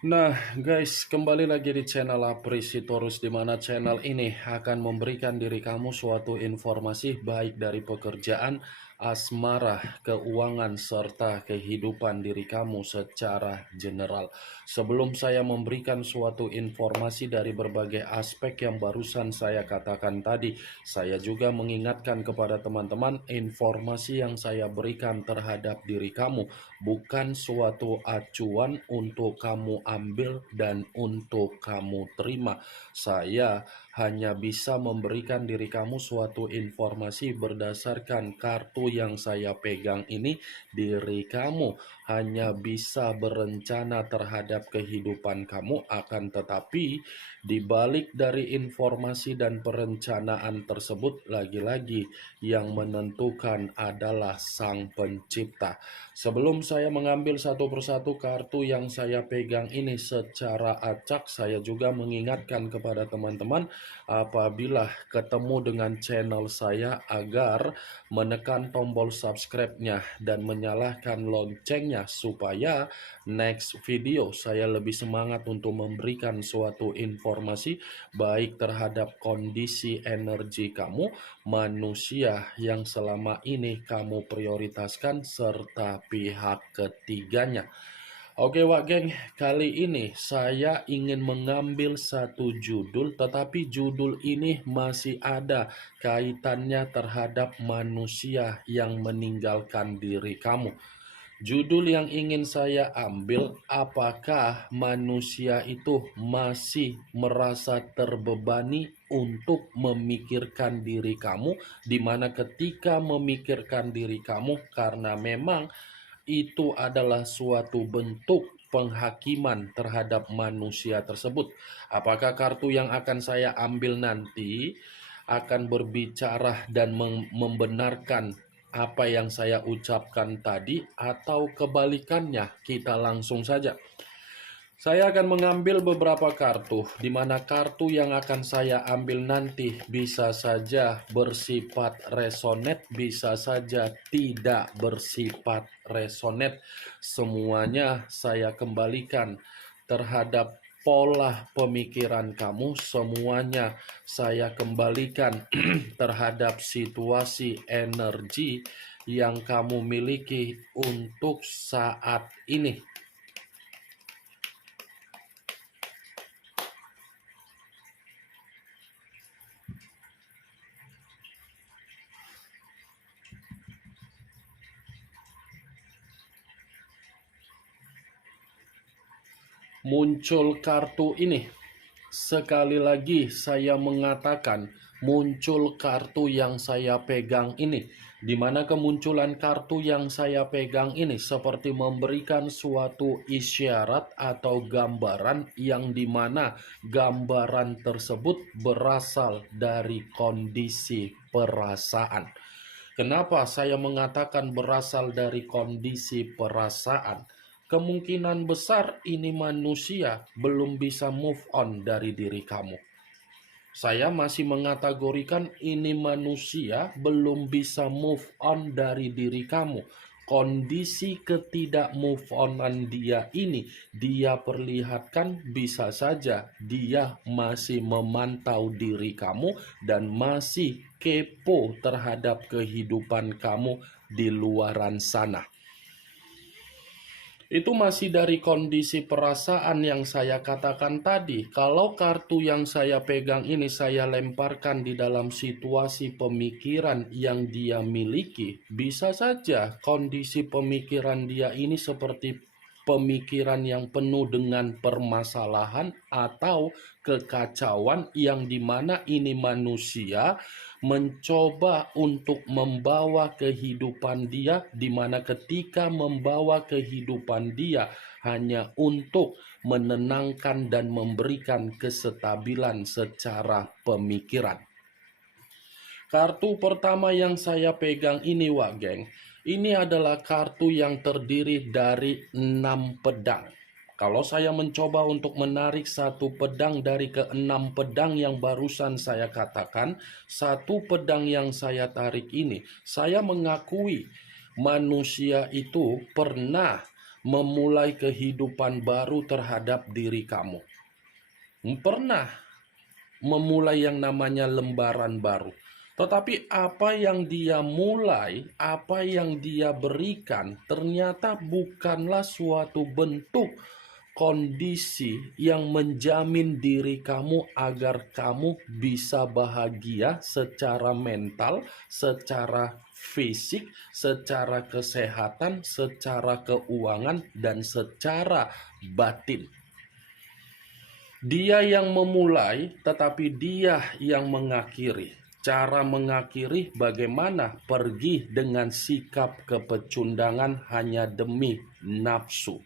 Nah, guys, kembali lagi di channel Aprisitorus, di mana channel ini akan memberikan diri kamu suatu informasi baik dari pekerjaan, asmara, keuangan, serta kehidupan diri kamu secara general. Sebelum saya memberikan suatu informasi dari berbagai aspek yang barusan saya katakan tadi, saya juga mengingatkan kepada teman-teman informasi yang saya berikan terhadap diri kamu bukan suatu acuan untuk kamu ambil dan untuk kamu terima. Saya hanya bisa memberikan diri kamu suatu informasi berdasarkan kartu yang saya pegang ini. Diri kamu hanya bisa berencana terhadap kehidupan kamu, akan tetapi di balik dari informasi dan perencanaan tersebut, lagi-lagi yang menentukan adalah Sang Pencipta. Sebelum saya mengambil satu persatu kartu yang saya pegang ini secara acak, saya juga mengingatkan kepada teman-teman apabila ketemu dengan channel saya agar menekan tombol subscribe-nya dan menyalakan loncengnya supaya next video saya lebih semangat untuk memberikan suatu informasi baik terhadap kondisi energi kamu, manusia yang selama ini kamu prioritaskan, serta pihak ketiganya. Oke Wak Geng, kali ini saya ingin mengambil satu judul, tetapi judul ini masih ada kaitannya terhadap manusia yang meninggalkan diri kamu. Judul yang ingin saya ambil, apakah manusia itu masih merasa terbebani untuk memikirkan diri kamu, di mana ketika memikirkan diri kamu karena memang itu adalah suatu bentuk penghakiman terhadap manusia tersebut. Apakah kartu yang akan saya ambil nanti akan berbicara dan membenarkan apa yang saya ucapkan tadi, atau kebalikannya? Kita langsung saja. Saya akan mengambil beberapa kartu, di mana kartu yang akan saya ambil nanti bisa saja bersifat resonate, bisa saja tidak bersifat resonate. Semuanya saya kembalikan terhadap pola pemikiran kamu, semuanya saya kembalikan terhadap situasi energi yang kamu miliki untuk saat ini. Muncul kartu ini. Sekali lagi saya mengatakan muncul kartu yang saya pegang ini, di mana kemunculan kartu yang saya pegang ini seperti memberikan suatu isyarat atau gambaran yang dimana gambaran tersebut berasal dari kondisi perasaan. Kenapa saya mengatakan berasal dari kondisi perasaan? Kemungkinan besar ini manusia belum bisa move on dari diri kamu. Saya masih mengategorikan ini manusia belum bisa move on dari diri kamu. Kondisi ketidak move onan dia ini, dia perlihatkan bisa saja dia masih memantau diri kamu dan masih kepo terhadap kehidupan kamu di luaran sana. Itu masih dari kondisi perasaan yang saya katakan tadi. Kalau kartu yang saya pegang ini saya lemparkan di dalam situasi pemikiran yang dia miliki, bisa saja kondisi pemikiran dia ini seperti pemikiran yang penuh dengan permasalahan atau kekacauan, yang dimana ini manusia mencoba untuk membawa kehidupan dia, di mana ketika membawa kehidupan dia hanya untuk menenangkan dan memberikan kestabilan secara pemikiran. Kartu pertama yang saya pegang ini, Wak Geng, ini adalah kartu yang terdiri dari 6 pedang. Kalau saya mencoba untuk menarik satu pedang dari ke-6 pedang yang barusan saya katakan, satu pedang yang saya tarik ini, saya mengakui manusia itu pernah memulai kehidupan baru terhadap diri kamu. Pernah memulai yang namanya lembaran baru. Tetapi apa yang dia mulai, apa yang dia berikan, ternyata bukanlah suatu bentuk kondisi yang menjamin diri kamu agar kamu bisa bahagia secara mental, secara fisik, secara kesehatan, secara keuangan, dan secara batin. Dia yang memulai, tetapi dia yang mengakhiri. Cara mengakhiri bagaimana? Pergi dengan sikap kepecundangan hanya demi nafsu.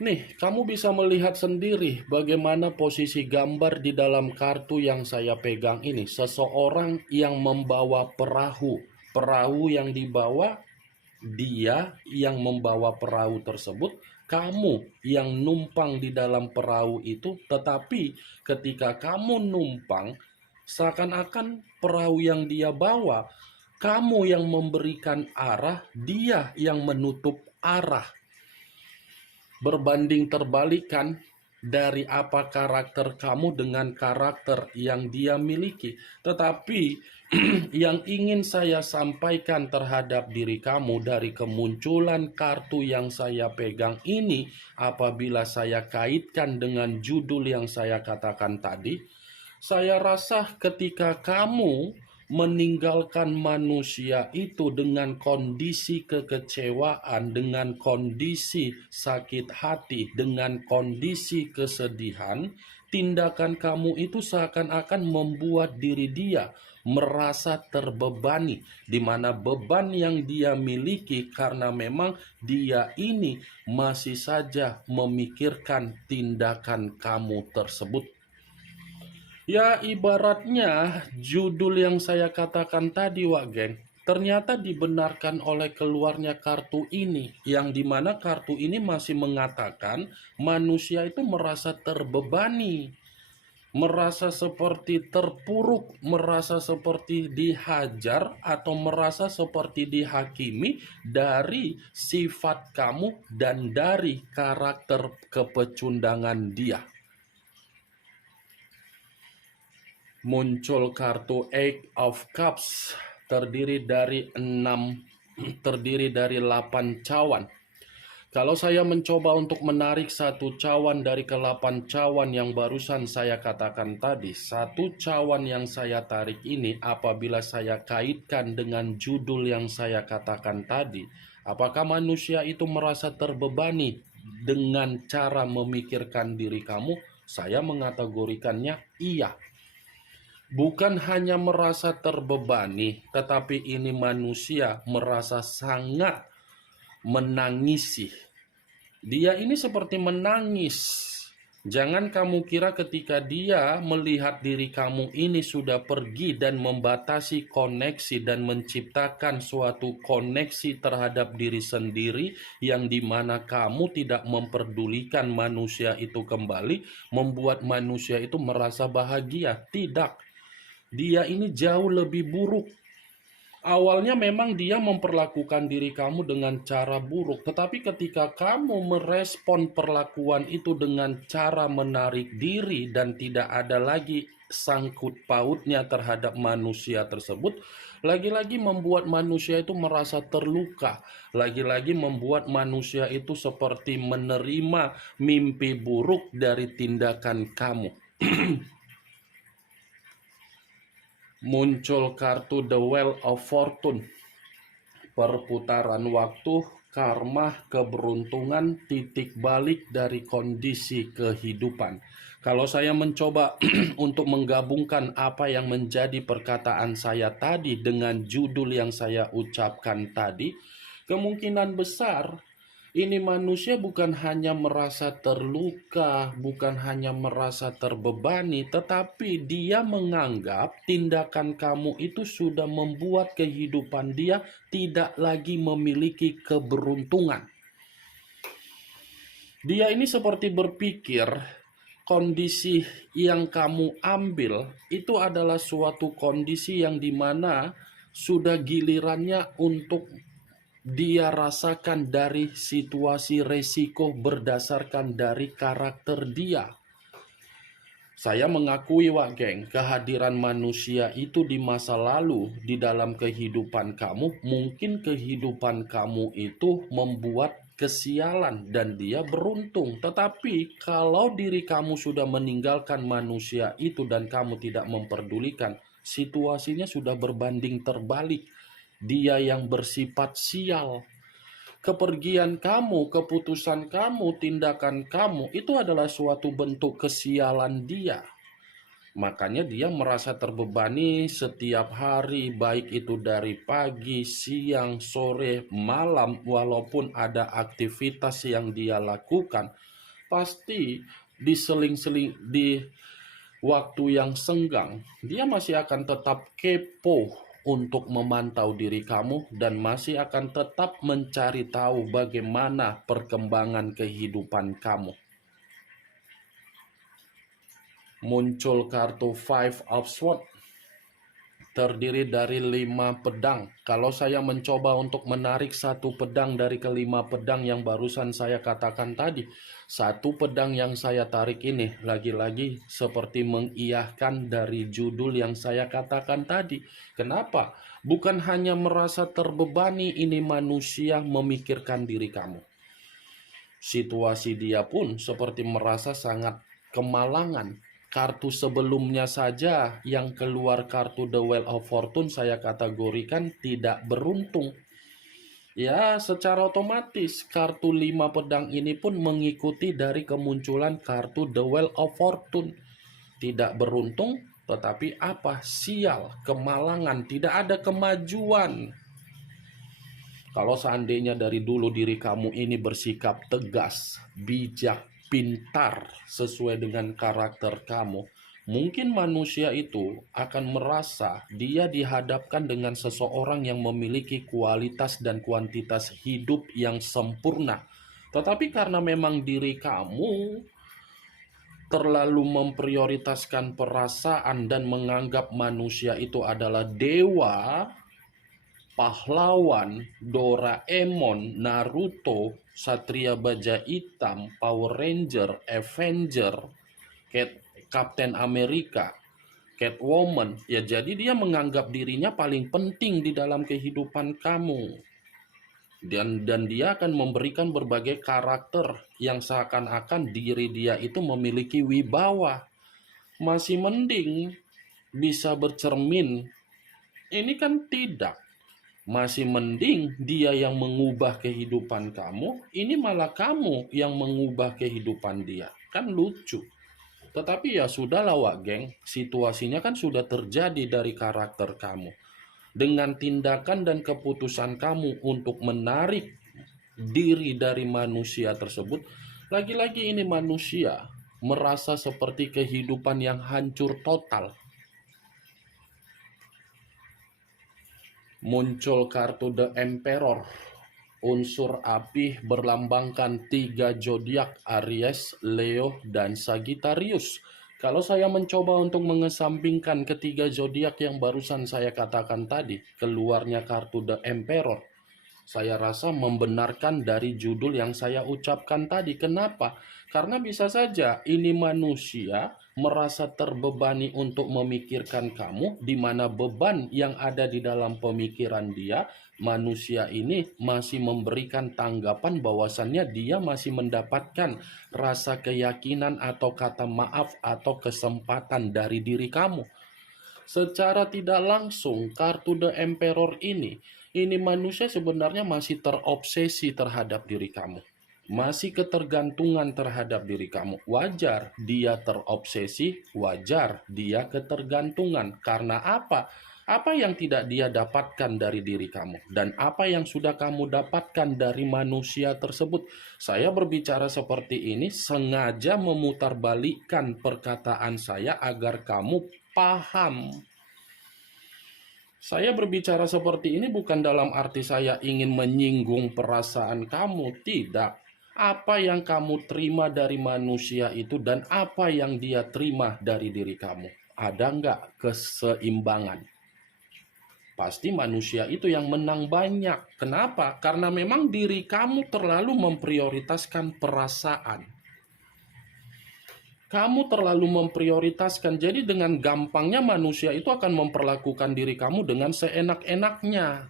Nih, kamu bisa melihat sendiri bagaimana posisi gambar di dalam kartu yang saya pegang ini. Seseorang yang membawa perahu. Perahu yang dibawa, dia yang membawa perahu tersebut, kamu yang numpang di dalam perahu itu. Tetapi ketika kamu numpang, seakan-akan perahu yang dia bawa, kamu yang memberikan arah, dia yang menutup arah. Berbanding terbalikan dari apa karakter kamu dengan karakter yang dia miliki. Tetapi yang ingin saya sampaikan terhadap diri kamu dari kemunculan kartu yang saya pegang ini, apabila saya kaitkan dengan judul yang saya katakan tadi, saya rasa ketika kamu meninggalkan manusia itu dengan kondisi kekecewaan, dengan kondisi sakit hati, dengan kondisi kesedihan, tindakan kamu itu seakan-akan membuat diri dia merasa terbebani, di mana beban yang dia miliki karena memang dia ini masih saja memikirkan tindakan kamu tersebut. Ya, ibaratnya judul yang saya katakan tadi, Wak Geng, ternyata dibenarkan oleh keluarnya kartu ini, yang dimana kartu ini masih mengatakan manusia itu merasa terbebani, merasa seperti terpuruk, merasa seperti dihajar, atau merasa seperti dihakimi dari sifat kamu dan dari karakter kepecundangan dia. Muncul kartu Eight of Cups, terdiri dari 8 cawan. Kalau saya mencoba untuk menarik satu cawan dari ke-8 cawan yang barusan saya katakan tadi, satu cawan yang saya tarik ini apabila saya kaitkan dengan judul yang saya katakan tadi, apakah manusia itu merasa terbebani dengan cara memikirkan diri kamu? Saya mengategorikannya iya. Bukan hanya merasa terbebani, tetapi ini manusia merasa sangat menangisi. Dia ini seperti menangis. Jangan kamu kira ketika dia melihat diri kamu ini sudah pergi dan membatasi koneksi dan menciptakan suatu koneksi terhadap diri sendiri, yang dimana kamu tidak memperdulikan manusia itu kembali, membuat manusia itu merasa bahagia. Tidak. Dia ini jauh lebih buruk. Awalnya memang dia memperlakukan diri kamu dengan cara buruk, tetapi ketika kamu merespon perlakuan itu dengan cara menarik diri dan tidak ada lagi sangkut pautnya terhadap manusia tersebut, lagi-lagi membuat manusia itu merasa terluka, lagi-lagi membuat manusia itu seperti menerima mimpi buruk dari tindakan kamu. Muncul kartu The Wheel of Fortune, perputaran waktu, karma, keberuntungan, titik balik dari kondisi kehidupan. Kalau saya mencoba untuk menggabungkan apa yang menjadi perkataan saya tadi dengan judul yang saya ucapkan tadi, kemungkinan besar ini manusia bukan hanya merasa terluka, bukan hanya merasa terbebani, tetapi dia menganggap tindakan kamu itu sudah membuat kehidupan dia tidak lagi memiliki keberuntungan. Dia ini seperti berpikir kondisi yang kamu ambil itu adalah suatu kondisi yang dimana sudah gilirannya untuk dia rasakan dari situasi resiko berdasarkan dari karakter dia. Saya mengakui, Wak Geng, kehadiran manusia itu di masa lalu di dalam kehidupan kamu, mungkin kehidupan kamu itu membuat kesialan dan dia beruntung. Tetapi kalau diri kamu sudah meninggalkan manusia itu dan kamu tidak memperdulikan, situasinya sudah berbanding terbalik. Dia yang bersifat sial. Kepergian kamu, keputusan kamu, tindakan kamu itu adalah suatu bentuk kesialan dia. Makanya dia merasa terbebani setiap hari, baik itu dari pagi, siang, sore, malam, walaupun ada aktivitas yang dia lakukan, pasti diseling-seling di waktu yang senggang, dia masih akan tetap kepo untuk memantau diri kamu dan masih akan tetap mencari tahu bagaimana perkembangan kehidupan kamu. Muncul kartu Five of Swords, terdiri dari 5 pedang. Kalau saya mencoba untuk menarik satu pedang dari kelima pedang yang barusan saya katakan tadi, satu pedang yang saya tarik ini lagi-lagi seperti mengiyahkan dari judul yang saya katakan tadi. Kenapa? Bukan hanya merasa terbebani ini manusia memikirkan diri kamu. Situasi dia pun seperti merasa sangat kemalangan. Kartu sebelumnya saja yang keluar kartu The Wheel of Fortune saya kategorikan tidak beruntung. Ya, secara otomatis kartu 5 pedang ini pun mengikuti dari kemunculan kartu The Wheel of Fortune. Tidak beruntung, tetapi apa? Sial, kemalangan, tidak ada kemajuan. Kalau seandainya dari dulu diri kamu ini bersikap tegas, bijak, pintar sesuai dengan karakter kamu, mungkin manusia itu akan merasa dia dihadapkan dengan seseorang yang memiliki kualitas dan kuantitas hidup yang sempurna. Tetapi karena memang diri kamu terlalu memprioritaskan perasaan dan menganggap manusia itu adalah dewa, pahlawan, Doraemon, Naruto, Satria Baja Hitam, Power Ranger, Avenger, Captain America, Catwoman, ya jadi dia menganggap dirinya paling penting di dalam kehidupan kamu. Dan dia akan memberikan berbagai karakter yang seakan-akan diri dia itu memiliki wibawa. Masih mending bisa bercermin. Ini kan tidak. Masih mending dia yang mengubah kehidupan kamu, ini malah kamu yang mengubah kehidupan dia. Kan lucu. Tetapi ya sudahlah, Wak Geng, situasinya kan sudah terjadi dari karakter kamu. Dengan tindakan dan keputusan kamu untuk menarik diri dari manusia tersebut, lagi-lagi ini manusia merasa seperti kehidupan yang hancur total. Muncul kartu The Emperor, unsur api berlambangkan 3 zodiak, Aries, Leo, dan Sagittarius. Kalau saya mencoba untuk mengesampingkan ketiga zodiak yang barusan saya katakan tadi, keluarnya kartu The Emperor, saya rasa membenarkan dari judul yang saya ucapkan tadi. Kenapa? Karena bisa saja ini manusia merasa terbebani untuk memikirkan kamu, di mana beban yang ada di dalam pemikiran dia, manusia ini masih memberikan tanggapan bahwasannya dia masih mendapatkan rasa keyakinan atau kata maaf atau kesempatan dari diri kamu. Secara tidak langsung, kartu The Emperor ini manusia sebenarnya masih terobsesi terhadap diri kamu. Masih ketergantungan terhadap diri kamu. Wajar dia terobsesi, wajar dia ketergantungan. Karena apa? Apa yang tidak dia dapatkan dari diri kamu? Dan apa yang sudah kamu dapatkan dari manusia tersebut? Saya berbicara seperti ini sengaja memutarbalikkan perkataan saya agar kamu paham. Saya berbicara seperti ini bukan dalam arti saya ingin menyinggung perasaan kamu, tidak. Apa yang kamu terima dari manusia itu dan apa yang dia terima dari diri kamu. Ada nggak keseimbangan? pasti manusia itu yang menang banyak. Kenapa? Karena memang diri kamu terlalu memprioritaskan perasaan. Kamu terlalu memprioritaskan, jadi dengan gampangnya manusia itu akan memperlakukan diri kamu dengan seenak-enaknya.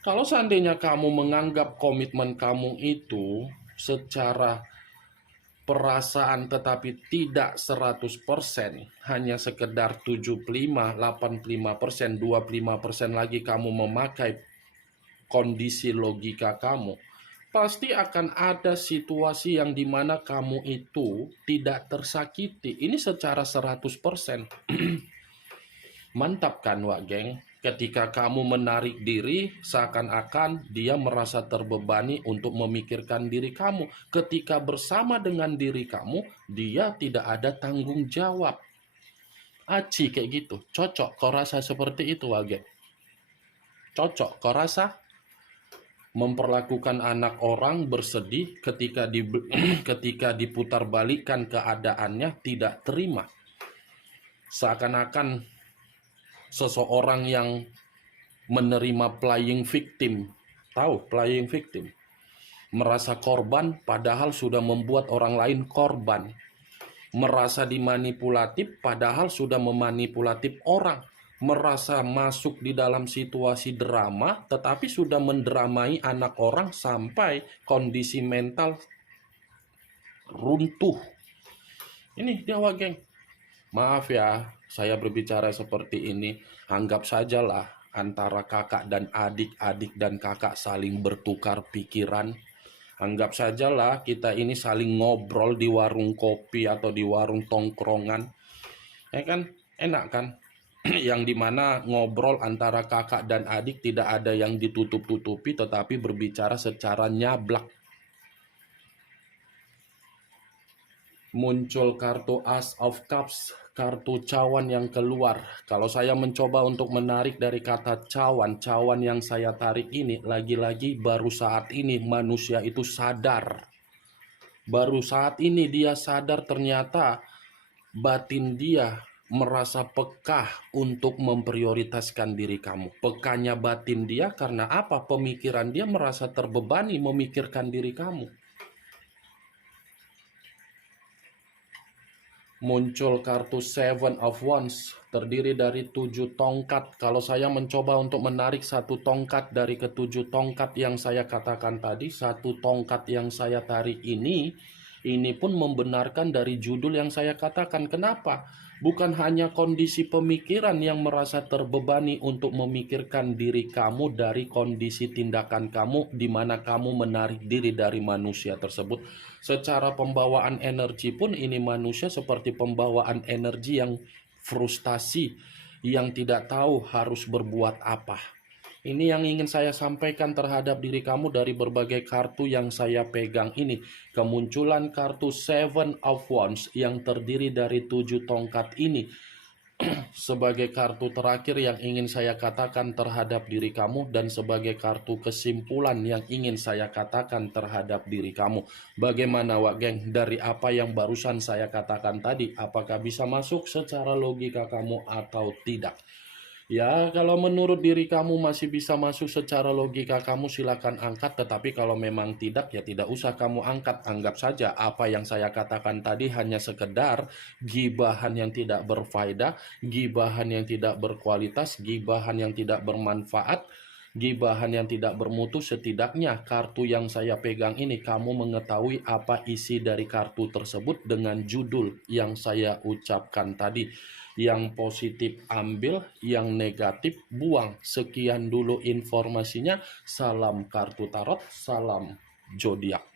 Kalau seandainya kamu menganggap komitmen kamu itu secara perasaan tetapi tidak 100%, hanya sekedar 75, 85%, 25% lagi kamu memakai kondisi logika kamu, pasti akan ada situasi yang dimana kamu itu tidak tersakiti. Ini secara 100%. Mantap kan, Wak Geng? Ketika kamu menarik diri, seakan-akan dia merasa terbebani untuk memikirkan diri kamu. Ketika bersama dengan diri kamu, dia tidak ada tanggung jawab. Aci kayak gitu. Cocok kau rasa seperti itu, Wak Geng? Cocok kau rasa? Memperlakukan anak orang bersedih ketika ketika diputarbalikkan keadaannya tidak terima. Seakan-akan seseorang yang menerima playing victim, tahu playing victim, merasa korban padahal sudah membuat orang lain korban, merasa dimanipulatif padahal sudah memanipulatif orang, merasa masuk di dalam situasi drama tetapi sudah menderamai anak orang sampai kondisi mental runtuh. Ini dia, Wak Geng. Maaf ya, saya berbicara seperti ini. Anggap sajalah antara kakak dan adik dan kakak saling bertukar pikiran. Anggap sajalah kita ini saling ngobrol di warung kopi atau di warung tongkrongan. Ya kan? Enak kan? Yang dimana ngobrol antara kakak dan adik tidak ada yang ditutup-tutupi tetapi berbicara secara nyablak. Muncul kartu Ace of Cups, kartu cawan yang keluar. Kalau saya mencoba untuk menarik dari kata cawan yang saya tarik ini, lagi-lagi baru saat ini manusia itu sadar. Baru saat ini dia sadar ternyata batin dia merasa peka untuk memprioritaskan diri kamu. Pekanya batin dia karena apa? Pemikiran dia merasa terbebani memikirkan diri kamu. Muncul kartu Seven of Wands, terdiri dari 7 tongkat. Kalau saya mencoba untuk menarik satu tongkat dari ketujuh tongkat yang saya katakan tadi, satu tongkat yang saya tarik ini pun membenarkan dari judul yang saya katakan. Kenapa? Bukan hanya kondisi pemikiran yang merasa terbebani untuk memikirkan diri kamu dari kondisi tindakan kamu di mana kamu menarik diri dari manusia tersebut. Secara pembawaan energi pun ini manusia seperti pembawaan energi yang frustasi, yang tidak tahu harus berbuat apa. Ini yang ingin saya sampaikan terhadap diri kamu dari berbagai kartu yang saya pegang ini. Kemunculan kartu Seven of Wands yang terdiri dari 7 tongkat ini sebagai kartu terakhir yang ingin saya katakan terhadap diri kamu dan sebagai kartu kesimpulan yang ingin saya katakan terhadap diri kamu. Bagaimana, Wak Geng, dari apa yang barusan saya katakan tadi? Apakah bisa masuk secara logika kamu atau tidak? Ya, kalau menurut diri kamu masih bisa masuk secara logika kamu silakan angkat, tetapi kalau memang tidak ya tidak usah kamu angkat. Anggap saja apa yang saya katakan tadi hanya sekedar gibahan yang tidak berfaedah, gibahan yang tidak berkualitas, gibahan yang tidak bermanfaat, gibahan yang tidak bermutu. Setidaknya kartu yang saya pegang ini kamu mengetahui apa isi dari kartu tersebut dengan judul yang saya ucapkan tadi. Yang positif ambil, yang negatif buang. Sekian dulu informasinya. Salam kartu tarot, salam zodiak.